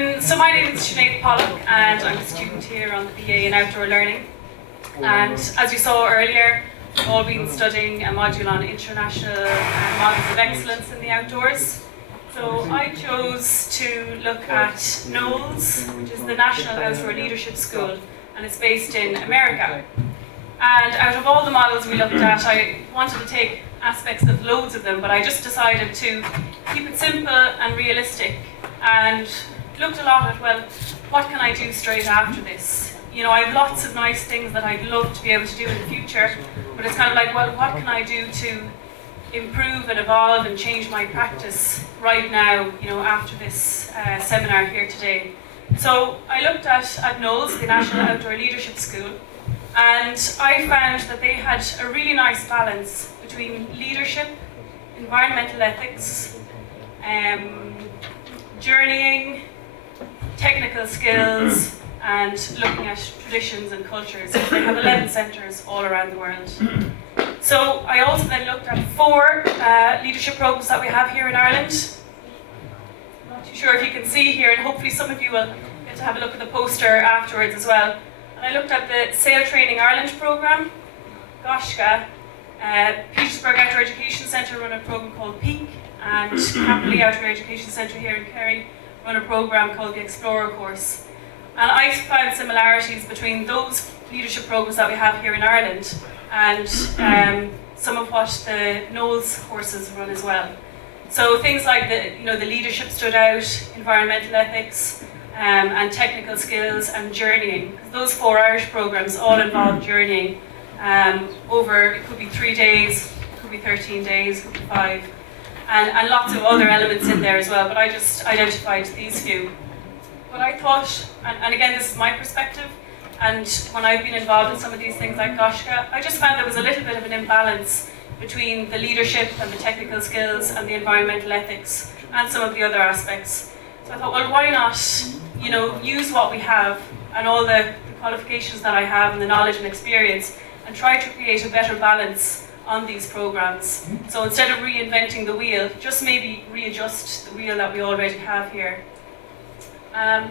So my name is Sinead Pollock and I'm a student here on the BA in Outdoor Learning. And as you saw earlier, we've all been studying a module on international models of excellence in the outdoors. So I chose to look at NOLS, which is the National Outdoor Leadership School, and it's based in America. And out of all the models we looked at, I wanted to take aspects of loads of them, but I just decided to keep it simple and realistic and looked a lot at, well, what can I do straight after this? You know, I have lots of nice things that I'd love to be able to do in the future, but it's kind of like, well, what can I do to improve and evolve and change my practice right now, you know, after this seminar here today. So I looked at NOLS, the National Outdoor Leadership School, and I found that they had a really nice balance between leadership, environmental ethics, journeying, technical skills, and looking at traditions and cultures. They have 11 centres all around the world. So I also then looked at 4 leadership programs that we have here in Ireland. Not too sure if you can see here, and hopefully some of you will get to have a look at the poster afterwards as well. And I looked at the Sail Training Ireland programme, Goshka, Petersburg Outdoor Education Centre run a programme called PEAK, and Capeley Outdoor Education Centre here in Kerry run a programme called the Explorer course. And I found similarities between those leadership programmes that we have here in Ireland and some of what the NOLS courses run as well. So things like the leadership stood out, environmental ethics, and technical skills and journeying. Those 4 Irish programmes all involve journeying over, it could be 3 days, it could be 13 days, it could be 5, and lots of other elements in there as well, but I just identified these few. But I thought, and again this is my perspective, and when I've been involved in some of these things like Goshka, I just found there was a little bit of an imbalance between the leadership and the technical skills and the environmental ethics and some of the other aspects. So I thought, well, why not, you know, use what we have and all the qualifications that I have and the knowledge and experience and try to create a better balance on these programs. So instead of reinventing the wheel, just maybe readjust the wheel that we already have here. And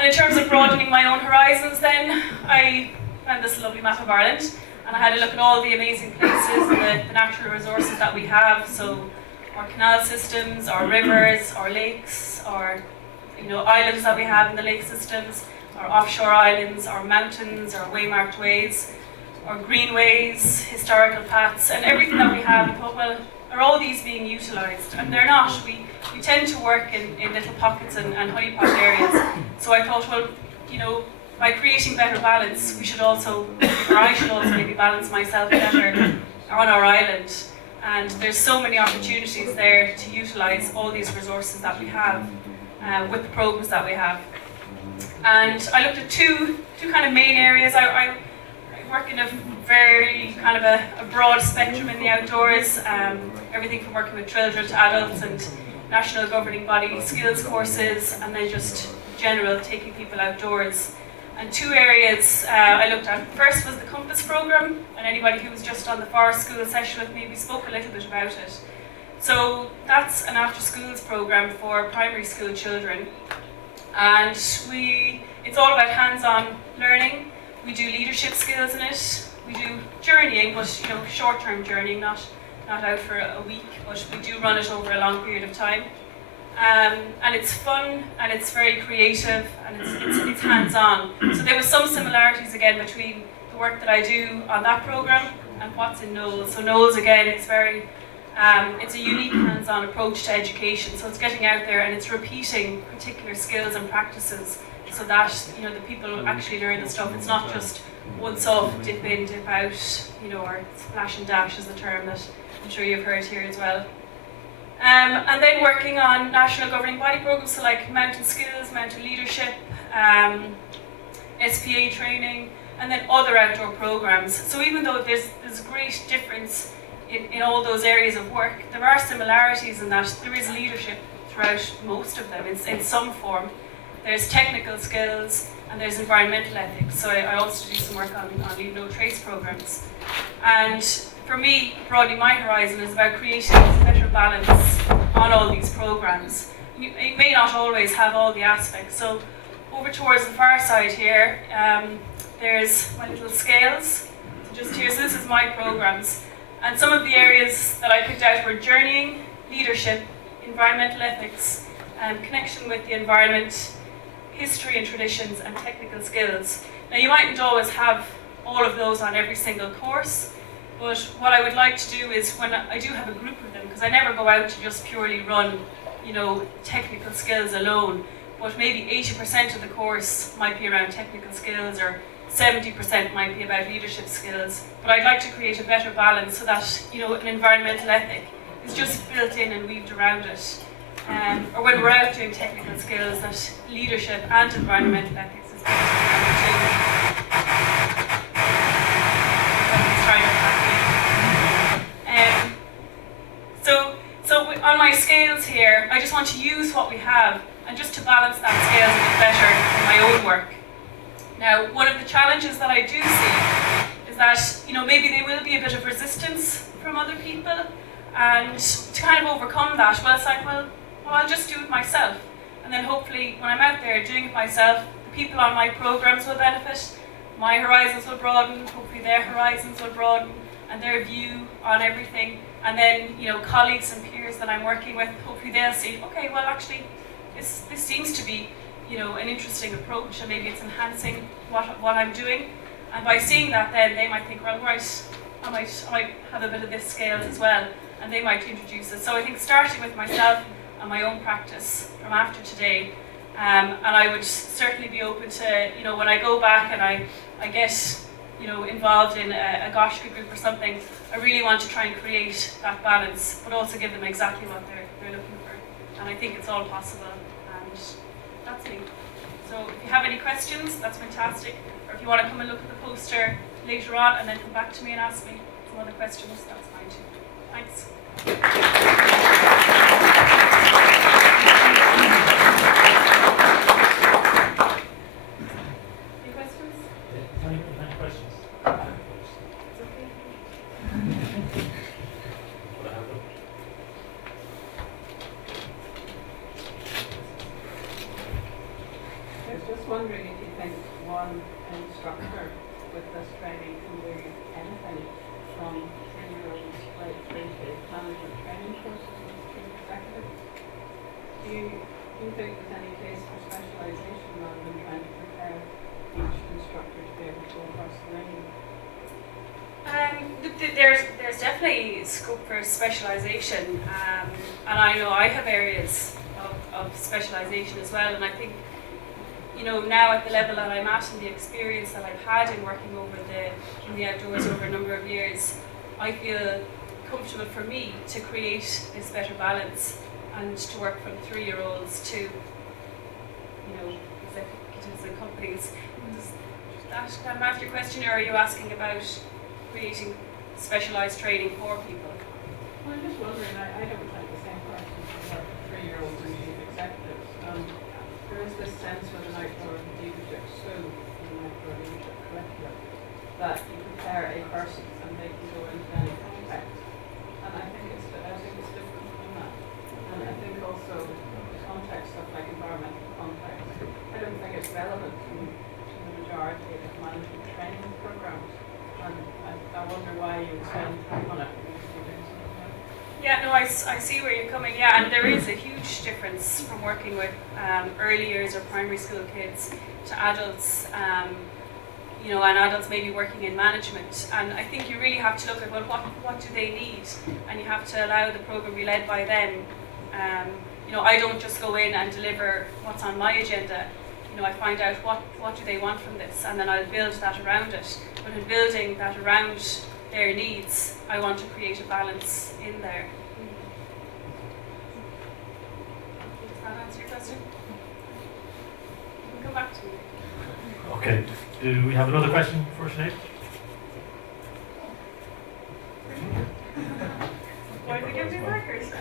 in terms of broadening my own horizons then, I found this lovely map of Ireland and I had a look at all the amazing places and the natural resources that we have. So our canal systems, our rivers, our lakes, our islands that we have in the lake systems, our offshore islands, our mountains, our waymarked ways, our greenways, historical paths, and everything that we have. I thought, well, are all these being utilised? And they're not. We tend to work in little pockets and honeypot areas. So I thought, well, you know, by creating better balance, we should also, or I should also maybe balance myself better on our island. And there's so many opportunities there to utilise all these resources that we have with the programs that we have. And I looked at two kind of main areas. I work in a very kind of a broad spectrum in the outdoors, everything from working with children to adults and national governing body skills courses, and then just general taking people outdoors. And 2 areas I looked at. First was the Compass programme, and anybody who was just on the Forest School session with me, we spoke a little bit about it. So that's an after schools programme for primary school children, and it's all about hands-on learning. We do leadership skills in it, we do journeying, but you know, short-term journeying, not out for a week, but we do run it over a long period of time. And it's fun, and it's very creative, and it's hands-on. So there was some similarities again between the work that I do on that programme and what's in NOLS. So NOLS again, it's a unique hands-on approach to education. So it's getting out there and it's repeating particular skills and practices so that the people actually learn the stuff. It's not just once off, dip in, dip out, or splash and dash is the term that I'm sure you've heard here as well. And then working on national governing body programs, so like mountain skills, mountain leadership, SPA training, and then other outdoor programs. So even though there's a great difference in all those areas of work, there are similarities in that there is leadership throughout most of them in some form. There's technical skills and there's environmental ethics. So I also do some work on Leave No Trace programs. And for me, broadening my horizon is about creating a better balance on all these programs. you may not always have all the aspects. So over towards the far side here, there's my little scales. So just here, so this is my programs. And some of the areas that I picked out were journeying, leadership, environmental ethics, connection with the environment, history and traditions, and technical skills. Now you mightn't always have all of those on every single course, but what I would like to do is, when I do have a group of them, because I never go out to just purely run, technical skills alone, but maybe 80% of the course might be around technical skills, or 70% might be about leadership skills. But I'd like to create a better balance so that, an environmental ethic is just built in and weaved around it. Or when we're out doing technical skills, that leadership and environmental ethics is built around it too. So on my scales here, I just want to use what we have and just to balance that scales a bit better in my own work. Now, one of the challenges that I do see is that, maybe there will be a bit of resistance from other people, and to kind of overcome that, well, it's like, well, I'll just do it myself. And then hopefully, when I'm out there doing it myself, the people on my programs will benefit, my horizons will broaden, hopefully their horizons will broaden, and their view on everything. And then, colleagues and peers that I'm working with, hopefully they'll see, okay, well, actually, this seems to be, an interesting approach, and maybe it's enhancing what I'm doing. And by seeing that, then they might think, well, right, I might have a bit of this scale as well, and they might introduce it. So I think starting with myself and my own practice from after today, and I would certainly be open to, when I go back and I get, involved in a Goshka group or something, I really want to try and create that balance, but also give them exactly what they're looking for. And I think it's all possible, and that's me. So if you have any questions, that's fantastic. Or if you want to come and look at the poster later on and then come back to me and ask me some other questions, that's fine too. Thanks. Any questions? Any questions? It's okay. I was just wondering if you think one instructor with this training can do anything from 3-year-olds right through to management training courses with chief executives. Do you think there's any case for specialisation rather than trying to prepare each instructor to be able to go across the range? There's definitely scope for specialisation, and I know I have areas of specialisation as well, and I think now at the level that I'm at and the experience that I've had in working in the outdoors over a number of years, I feel comfortable for me to create this better balance and to work from 3-year-olds to executives and companies. Does that kind of answer your question, or are you asking about creating specialised training for people? Well, I'm just wondering, I don't think the same question for 3-year-olds and chief executives. There is this sense with an outdoor leadership school and an outdoor leadership curriculum that you prepare a person and they can go into any context. And I think it's different from that. And I think also context stuff like environmental context, I don't think it's relevant to the majority of management training programs. And I wonder why you would spend time on it. Yeah, no, I see where you're coming. Yeah, and there is a huge difference from working with early years or primary school kids to adults, and adults maybe working in management. And I think you really have to look at, well, what do they need? And you have to allow the program be led by them. I don't just go in and deliver what's on my agenda. I find out what do they want from this, and then I'll build that around it. But in building that around their needs, I want to create a balance in there. Does that answer your question? You can come back to me. Okay. Do we have another question for Sinead? Why did we give me markers?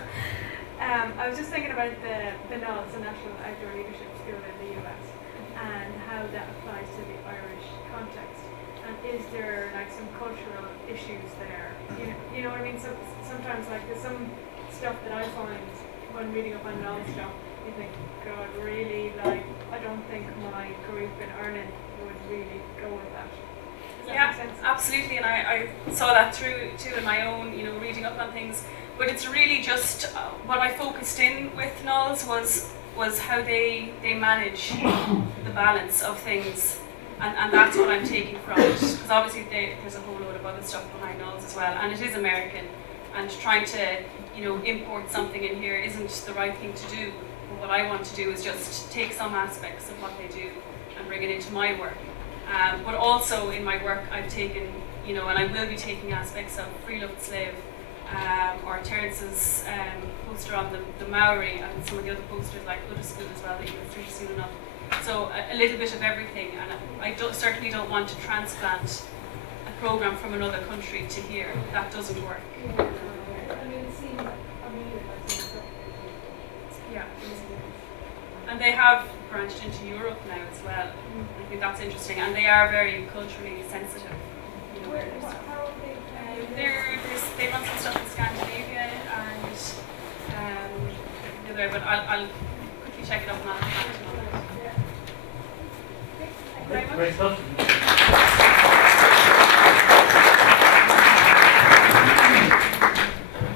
I was just thinking about the NOLS, the National Outdoor Leadership School in the US, and how that applies to the Irish context. And is there some cultural issues there? You know what I mean? So sometimes there's some stuff that I find when reading up on NOLS stuff you think, God, really, like, I don't think my group in Ireland would really go with that. Does that Yeah, make sense? absolutely, and I saw that through too in my own, reading up on things. But it's really just what I focused in with NOLS was how they manage the balance of things, and that's what I'm taking from it. Because obviously there's a whole load of other stuff behind NOLS as well, and it is American, and trying to import something in here isn't the right thing to do. But what I want to do is just take some aspects of what they do and bring it into my work. But also in my work I've taken, and I will be taking aspects of Free Loved Slave, or Terence's poster on the Maori, and some of the other posters like Huddersfield as well that you've seen soon enough. So a little bit of everything, and I certainly don't want to transplant a program from another country to here. That doesn't work. Yeah, I mean, it seems amazing. I think so. Yeah. And they have branched into Europe now as well. I think that's interesting, and they are very culturally sensitive. How are they? They run some stuff in Scandinavia and the other, but I'll quickly check it up and I'll come back to you on that. Yeah. Very much. Great stuff.